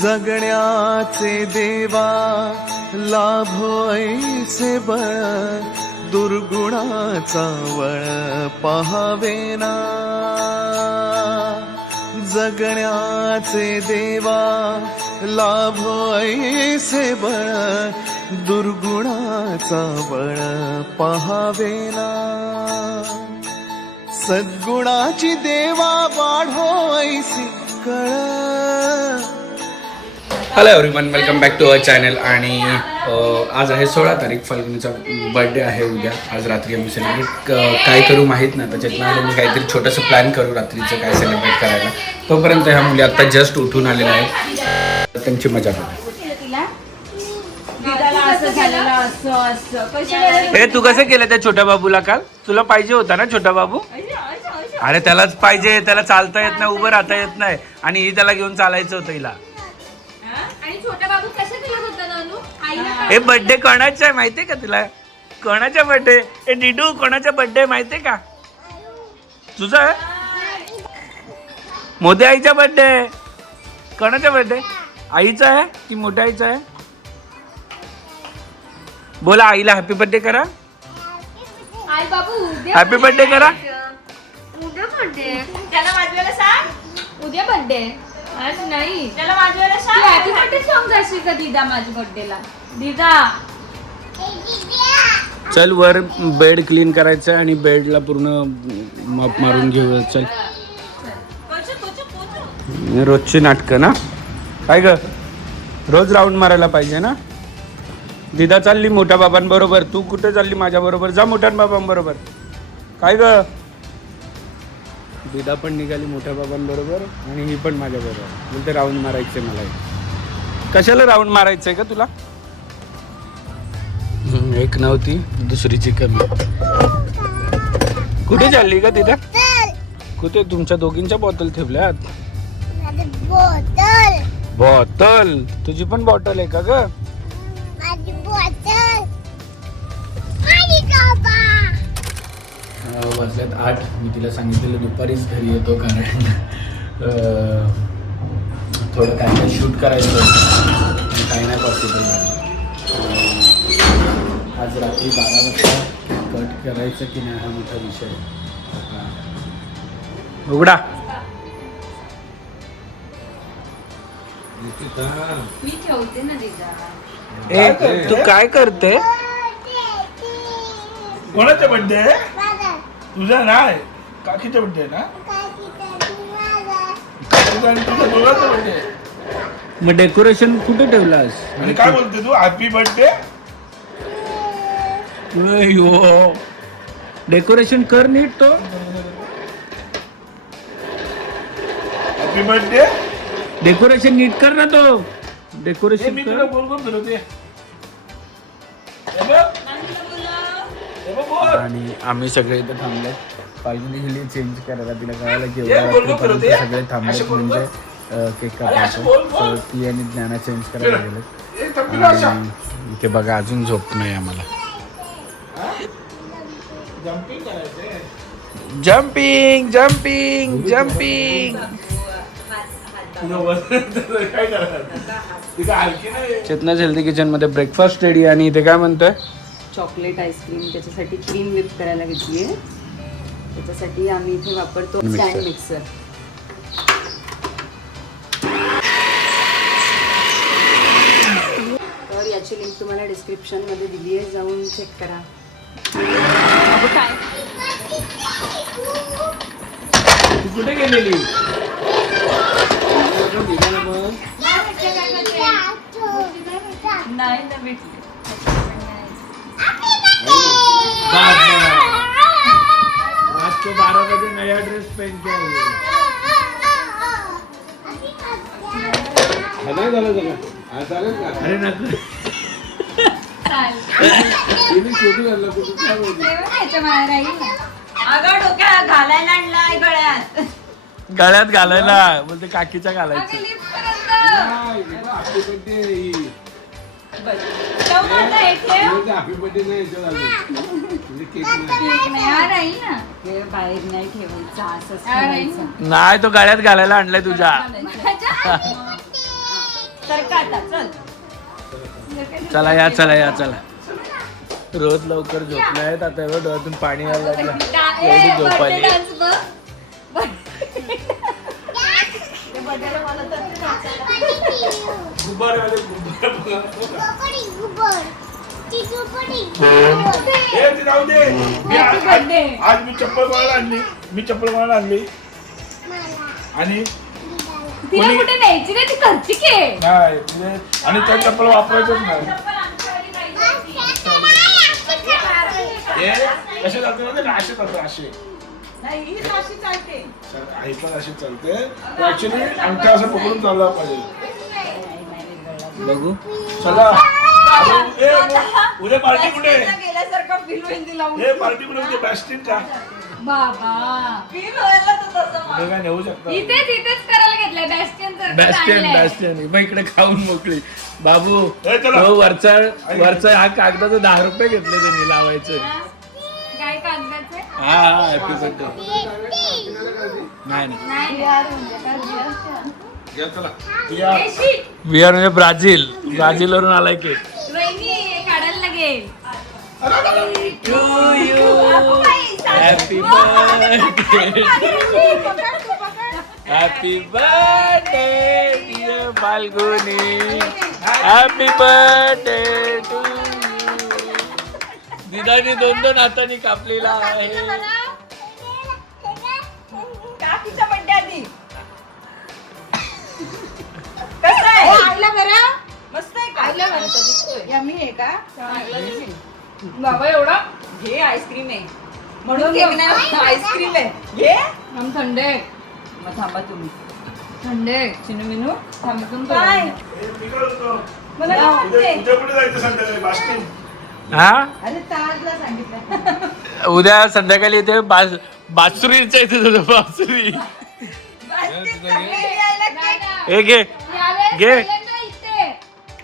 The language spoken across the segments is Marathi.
जगण्याचे देवा लाभो ऐसे बळ, दुर्गुणाचा वळ पहावेना. जगण्याचे देवा लाभो ऐसे बळ, दुर्गुणाचा बळ पहावेना. सद्गुणाची देवा वाढो ऐसी कळ. Hello everyone, welcome back to our channel. आणि आज आहे 16 तारीख, फाल्गुनीचा बर्थडे आहे उद्या. आज रात्री आम्ही सेलिब्रेट काय करू माहीत नाही, त्याच्यातनं मी काहीतरी छोटंसं प्लॅन करू रात्रीचं काय सेलिब्रेट करायला. तोपर्यंत ह्या मुली आत्ता जस्ट उठून आलेल्या आहेत, त्यांची मजा करू. हे तू कसं केलं त्या छोट्या बाबूला काल? तुला पाहिजे होता ना छोटा बाबू? अरे त्यालाच पाहिजे, त्याला चालता येत नाही, उभं राहता येत नाही, आणि ही त्याला घेऊन चालायचं होतं हिला. हे बर्थडे कोणाचा आहे माहितीये का तुला? कोणाचा बर्थडे? हे डिडू कोणाचा बर्थडे माहितीये का? तुझा आहे? मोठ्या आईचा बर्थडे. कोणाचा बर्थडे? आईचा आहे की मोठ्या आईचा आहे? बोला आईला हॅपी बर्थडे करा. हॅपी बर्थडे करा. उद्या बर्थडे. त्याला वाजवायला सांग. उद्या बर्थडे. आज नाही. त्याला वाजवायला सांग. हॅपी बर्थडे सॉन्ग गाशी का दीदा माझ्या बर्थडेला? दीदा चल वर बेड क्लीन करायचं आणि बेडला पूर्ण माप मारून घेऊ. चल रोजची नाटकं ना काय ग? रोज राऊंड मारायला पाहिजे ना. दीदा चालली मोठ्या बाबांबरोबर, तू कुठे चालली माझ्या बरोबर? जा मोठ्या बाबांबरोबर. काय ग? दीदा पण निघाली मोठ्या बाबांबरोबर आणि ही पण माझ्या बरोबर. बोलते राऊंड मारायचंय मला. कशाला राऊंड मारायचंय का तुला? एक नव्हती दुसरीची कमी. कुठे चालली का तिथे? कुठे? तुमच्या दोघींच्या बॉटल ठेवल्यात? बॉटल? तुझी पण बॉटल आहे का ग? वाजल्यात 8. मी तिला सांगितलेलं दुपारीच घरी येतो, कारण थोडं काय काय शूट करायचं, काही नाही पॉसिबल झालं. आज रात्री 12 वाजता कट करायचं की नाही हा मोठा विषय. उघडा. मी ठेवते ना दीदा. ए तू काय करते? कोणाचा बर्थडे? तुझा नाही, काकीचा बर्थडे ना. तुझा दोघांचा बर्थडे. मग डेकोरेशन कुठे ठेवलास? आणि काय बोलते तू? Happy birthday. डेकोरेशन कर नीट. तो हॅपी बर्थडे. डेकोरेशन नीट कर ना. तो डेकोरेशन मी कर. तुला बोल बोल फिरवते. आणि आम्ही सगळे इथे थांबलो. फाल्गुनी गेली चेंज करायला. तिला कळायला की सगळे थांबले म्हणजे केक कापायचं. ती आणि ज्ञाना चेंज करायला गेले. आणि इथे बघा अजून झोप नाही आम्हाला. Jumping jumping jumping. Chetana healthy kitchen मध्ये ब्रेकफास्ट रेडी. आणि इथे काय म्हणतोय? Chocolate ice cream. त्याच्यासाठी क्रीम व्हिप करायला घेतली आहे. त्याच्यासाठी आम्ही इथे वापरतो स्टँड मिक्सर. तर याची लिंक तुम्हाला डिस्क्रिप्शन मध्ये दिली आहे, जाऊन चेक करा. काय तू कुठे गेलेली? नाही ना भेटली. आज तो 12 बजे नया ड्रेस पहन के आई है. अरे नको. डोक्यात घालायला आणलाय, गळ्यात गळ्यात घालायला बोलते काकीच्या घालायचं. नाही तो गळ्यात घालायला आणलाय तुझ्या. आता चल. चला या रोज लवकर झोपलायत आता एवढं डोळ्यातून पाणी यायला लागलं एवढी झोप आली. राहू दे. आज मी चप्पल कोणाला आणली आणि तिला कुठे न्यायची नाही, ती घरची के. नाही आणि त्या चप्पल वापरायचंच नाही. कसे चालते म्हणजे असे चालते असे आई पण अशी चालते ऍक्च्युली अंगठा असं पकडून चालला पाहिजे. बघू चला उद्या पार्टी कुठे गेल्यासारखं फील होईल तिला. हे पार्टी कुठे उद्या बॅस्टिन का बाबा फील व्हायला तर तसं कुठे काय नेऊ शकता. इथेच करायला घेतलंय बॅस्टियन मग इकडे खाऊन मोकळी. बाबू ए, चला. हो वरचा हा कागदाचं 10 रुपये घेतले त्यांनी लावायचं. काय कागदाचे हा हॅपी बर्थडे नाही या चला वी आर म्हणजे ब्राझील वरून आलाय केक. काढायला लागेल. To you happy birthday happy birthday dear Falguni happy birthday to you. दिदानी 2 हातांनी कापलेला आहे. काकीचा बर्थडे आधी कसं आहे आईला बरं मस्त आहे का आईला बरं यम्मी आहे का बाबा एवढा घे आईस्क्रीम आहे म्हणून केक नाही आईस्क्रीम आहे घे आम थंड आहे. मग थांबा तुम्ही थंड आहे चिनमिनू थांबून काय मला उद्या कुठे जायचं संध्याकाळी बास्टिन. हा अरे ताजला सांगितलं उद्या संध्याकाळी इथे बासुरीच्या इथे जातो. बासुरी हे घे घे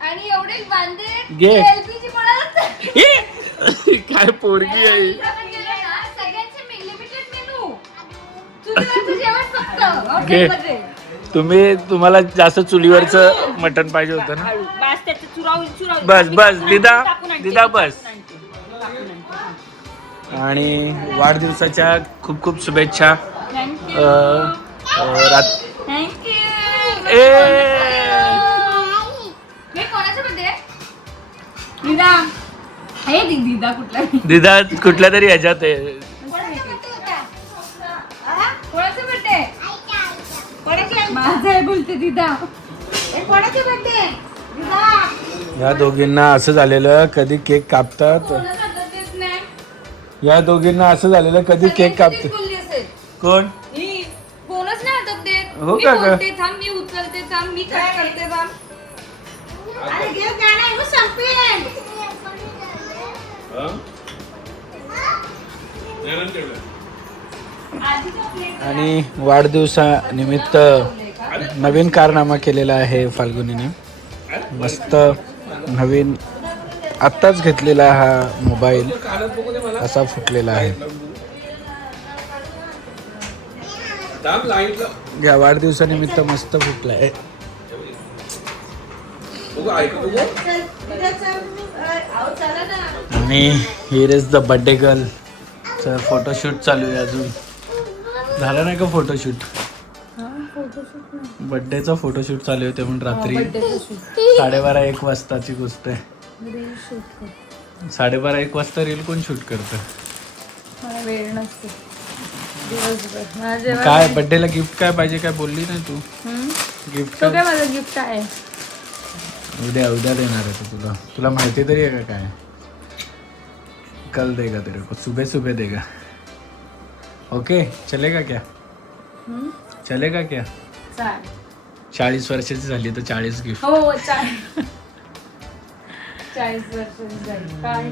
आणि एवढे बांधे घे. एलपीजी पडायला काय पोरगी आहे. सगळ्यांचे लिमिटेड मेनू चुलीवरचं जेवण फक्त घे. हॉटेलमध्ये. तुम्हाला जास्त चुलीवरचं मटण पाहिजे होतं ना. बस त्याचं चुरावून बस दिदा बस. आणि वाढदिवसाच्या खूप खूप शुभेच्छा. थँक्यू थँक्यू हे कोणाचा बर्थडे दिदा हे दिदा कुठला दिदा कुठल्या तरी ह्याच्यात आहे. कोणाचा बर्थडे माझा आहे बोलते दिदा कोणाचा बर्थडे या दोघींना असं झालेलं कधी केक कापतात. या दोघींना असं झालेलं कधी केक कापतात. कोण कोणच नाही हातात देत. हो मी का ग? बोलते थांब मी उचलते थांब मी काय करते थांब अरे घे गाणं मग संपेल. आणि वाढदिवसानिमित्त नवीन कारनामा केलेला आहे फाल्गुनीने. मस्त नवीन आत्ताच घेतलेला हा मोबाईल असा फुटलेला आहे. या वाढदिवसानिमित्त मस्त फुटला आहे. आणि here is the birthday girl. Photoshoot चालू आहे. अजून झाला नाही का फोटोशूट. बर्थडेचा फोटोशूट चालू आहे. म्हणून रात्री 12:30-1 वाजताची गोष्ट आहे. 12:30-1 वाजता रील कोण शूट करतं. वेळ नसते काय बर्थडेला गिफ्ट काय पाहिजे काय बोलली नाही तू. गिफ्ट तो काय माझं गिफ्ट आहे उद्या देणार आहे तुला माहिती तरी आहे का काय. कल देगा तेरे को सुबह देगा. ओके चलेगा क्या चलेगा क्या. 40 वर्षाची झाली तर 40 गिफ्ट. हो 40 वर्षांची झाली काय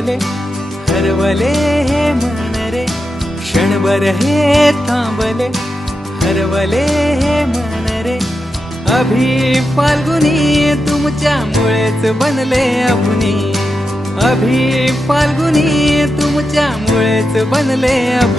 थांबले हरवले हे मन रे क्षणभर हे थांबले हरवले हे मन रे अभि फाल्गुनी तुमच्यामुळेच बनले अपुनी अभि फाल्गुनी तुमच्यामुळेच बनले अपुनी